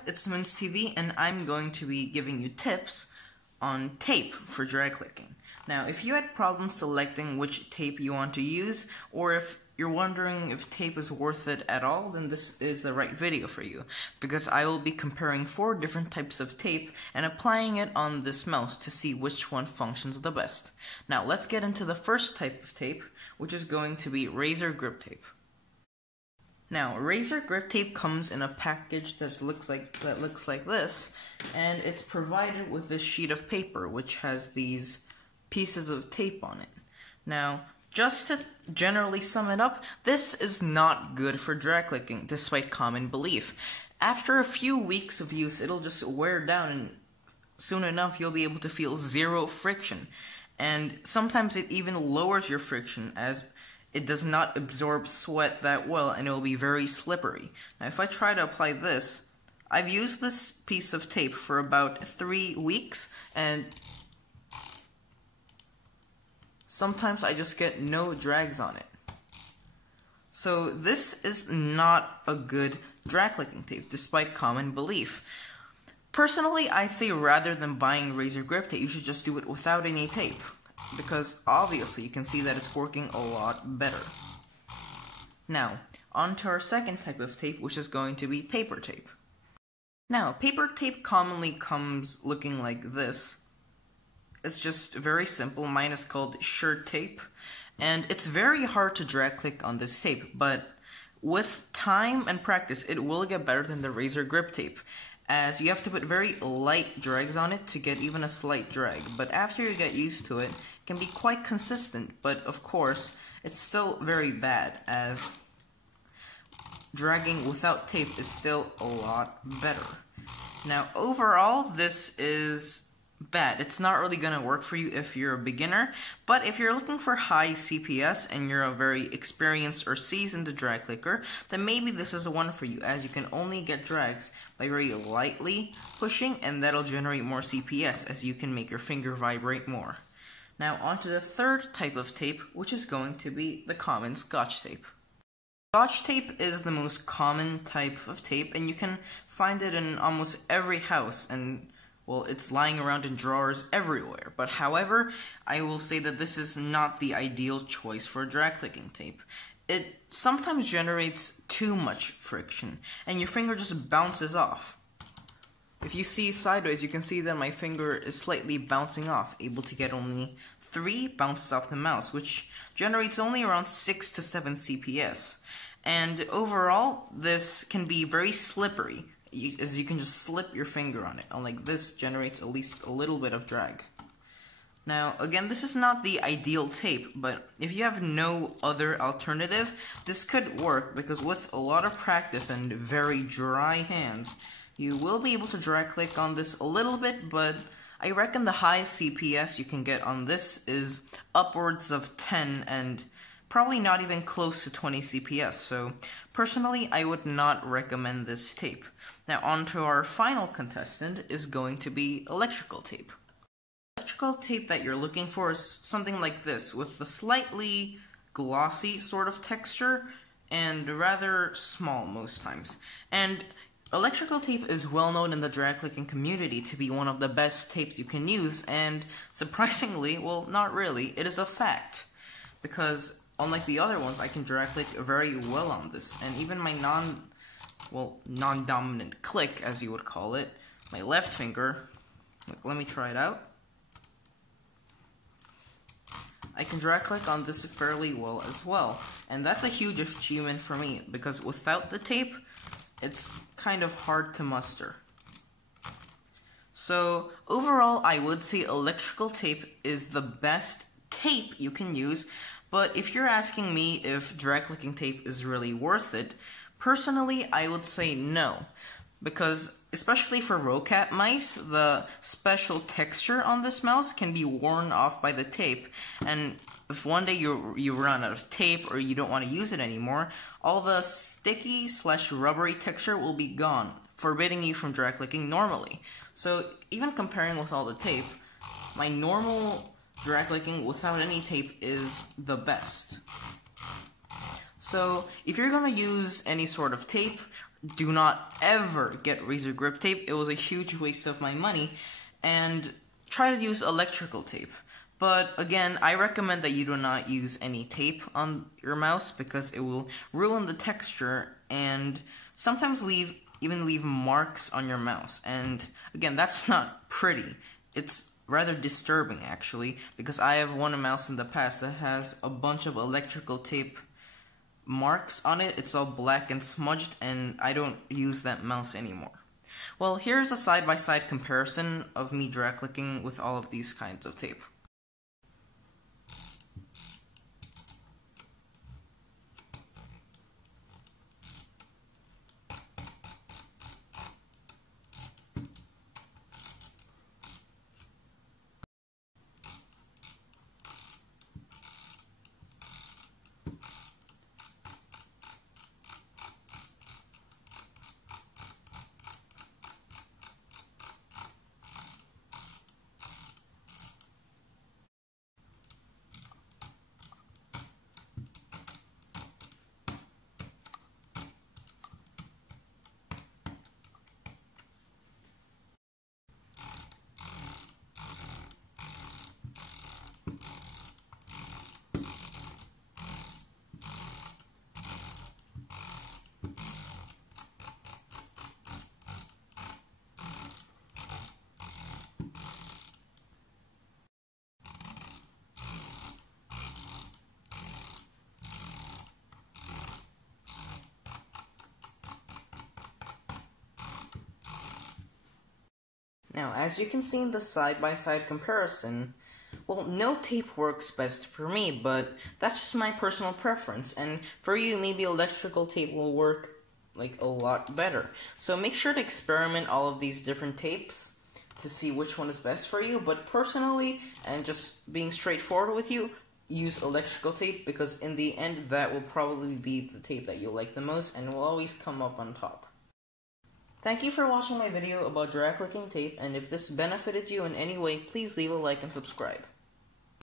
guys, it's Min's TV, and I'm going to be giving you tips on tape for drag clicking. Now, if you had problems selecting which tape you want to use, or if you're wondering if tape is worth it at all, then this is the right video for you, because I will be comparing 4 different types of tape and applying it on this mouse to see which one functions the best. Now, let's get into the first type of tape, which is going to be LRAZER grip tape. Now, LRAZER grip tape comes in a package that looks like this, and it's provided with this sheet of paper, which has these pieces of tape on it. Now, just to generally sum it up, this is not good for drag clicking, despite common belief. After a few weeks of use, it'll just wear down, and soon enough, you'll be able to feel 0 friction. And sometimes it even lowers your friction, as it does not absorb sweat that well, and it will be very slippery. Now, if I try to apply this, I've used this piece of tape for about 3 weeks, and sometimes I just get no drags on it. So this is not a good drag clicking tape, despite common belief. Personally, I'd say rather than buying LRAZER grip tape, you should just do it without any tape, because obviously you can see that it's working a lot better. Now, on to our second type of tape, which is going to be paper tape. Now, paper tape commonly comes looking like this. It's just very simple. Mine is called shirt tape, and it's very hard to drag click on this tape, but with time and practice, it will get better than the LRAZER grip tape, as you have to put very light drags on it to get even a slight drag. But after you get used to it, it can be quite consistent, but of course, it's still very bad, as dragging without tape is still a lot better. Now, overall, this is bad. It's not really going to work for you if you're a beginner, but if you're looking for high CPS and you're a very experienced or seasoned drag clicker, then maybe this is the one for you, as you can only get drags by very lightly pushing, and that'll generate more CPS, as you can make your finger vibrate more. Now, on to the third type of tape, which is going to be the common Scotch tape. Scotch tape is the most common type of tape, and you can find it in almost every house, and well, it's lying around in drawers everywhere. But however, I will say that this is not the ideal choice for drag clicking tape. It sometimes generates too much friction, and your finger just bounces off. If you see sideways, you can see that my finger is slightly bouncing off, able to get only 3 bounces off the mouse, which generates only around 6 to 7 CPS. And overall, this can be very slippery, as you can just slip your finger on it, unlike this generates at least a little bit of drag. Now, again, this is not the ideal tape, but if you have no other alternative, this could work, because with a lot of practice and very dry hands, you will be able to drag click on this a little bit, but I reckon the highest CPS you can get on this is upwards of 10, and probably not even close to 20 CPS, so personally I would not recommend this tape. Now, on to our final contestant is going to be electrical tape. Electrical tape that you're looking for is something like this, with a slightly glossy sort of texture and rather small most times. And electrical tape is well known in the drag clicking community to be one of the best tapes you can use, and surprisingly, well, not really, it is a fact, because unlike the other ones, I can drag click very well on this, and even my non-dominant click, as you would call it, my left finger, let me try it out. I can drag click on this fairly well as well, and that's a huge achievement for me, because without the tape, it's kind of hard to muster. So, overall, I would say electrical tape is the best tape you can use, but if you're asking me if drag clicking tape is really worth it, personally, I would say no, because especially for RoCat mice, the special texture on this mouse can be worn off by the tape, and if one day you run out of tape or you don't want to use it anymore, all the sticky / rubbery texture will be gone, forbidding you from drag clicking normally. So even comparing with all the tape, my normal drag clicking without any tape is the best. So if you're going to use any sort of tape, do not ever get razor grip tape. It was a huge waste of my money. And try to use electrical tape. But again, I recommend that you do not use any tape on your mouse because it will ruin the texture and sometimes even leave marks on your mouse. And again, that's not pretty. It's rather disturbing actually, because I have won a mouse in the past that has a bunch of electrical tape marks on it. It's all black and smudged, and I don't use that mouse anymore. Well, here's a side-by-side comparison of me drag clicking with all of these kinds of tape. Now, as you can see in the side-by-side comparison, well, no tape works best for me, but that's just my personal preference, and for you, maybe electrical tape will work, like, a lot better. So make sure to experiment all of these different tapes to see which one is best for you, but personally, and just being straightforward with you, use electrical tape, because in the end, that will probably be the tape that you like the most, and will always come up on top. Thank you for watching my video about drag clicking tape, and if this benefited you in any way, please leave a like and subscribe.